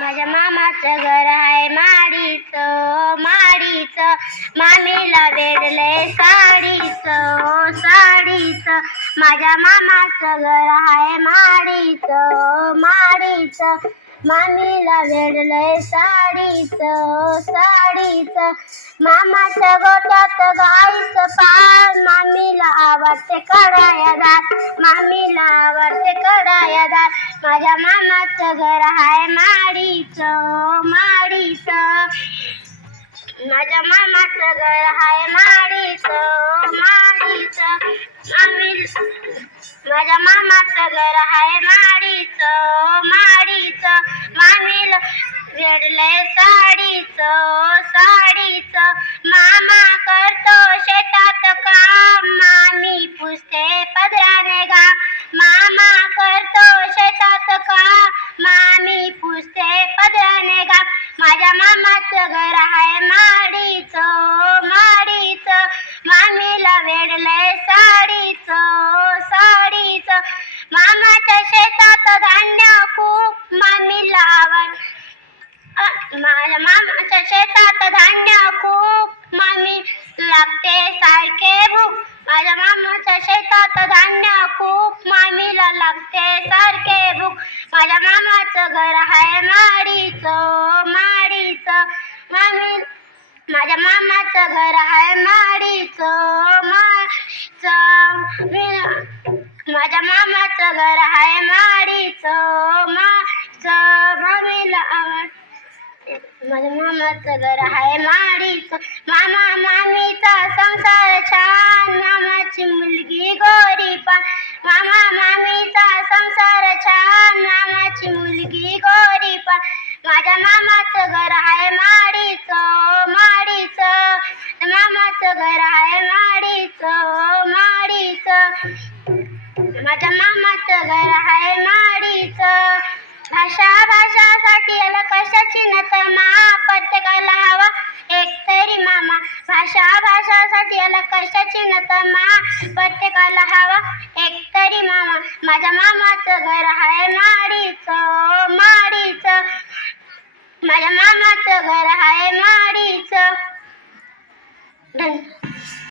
माझ्या मामाचं घर आहे माडीच माडीच. मामीला वेडले साडीच साडीच. माझ्या मामाचं घर आहे माडीच माडीच. मामीला वेडले साडीच साडीच. मामाच्या गोट्यात गायच पार मामीला आवडते कडाया दात मामीला आवडते कडाया दात माझ्या मामाचं घर आहे माडीच माडीच. माझ्या मामाचं घर आहे माडीच माडीच. मामी माझ्या मामाचं घर आहे माडीचं. वेडलंय साडीच साडीच. मामा करतो शेतात काम. मामी पुसते पदराने गा. मामा करतो शेतात काम. मामी पुसते पदराने गा. माझ्या मामाचं घर आहे माडीच माडीच. मामीला वेडलंय साडीच साडीच. मामाच्या शेतात शेतात धान्य खूप मामी लागते सारखे भूक. माझ्या मामाच्या शेतात धान्य खूप मामीला लागते सारखे भूक. माझ्या मामाचं घर आहे माडीच माडीच. मामी माझ्या मामाचं घर आहे माडीच माडीच. माझ्या मामाचं घर आहे माझ्या मामाचं घर आहे माडीच मामा मामीचा संसार छान. मामाची मुलगी गोरी पान मामा मामीचा संसार छान. मामाची मुलगी गोरी पान माझ्या मामाचं घर आहे माडीच माडीच. मामाचं घर आहे माडीच माडीच. माझ्या मामाचं घर आहे माडीच. भाषा भाषासाठी याला कशाची नतमा प्रत्येकाला हवा. एक तरी मामा भाषा भाषासाठी याला कशाची नतमा प्रत्येकाला हवा. एक तरी मामा माझ्या मामाचं घर आहे माडीच माडीच. माझ्या मामाचं घर आहे माडीच. धन्यवाद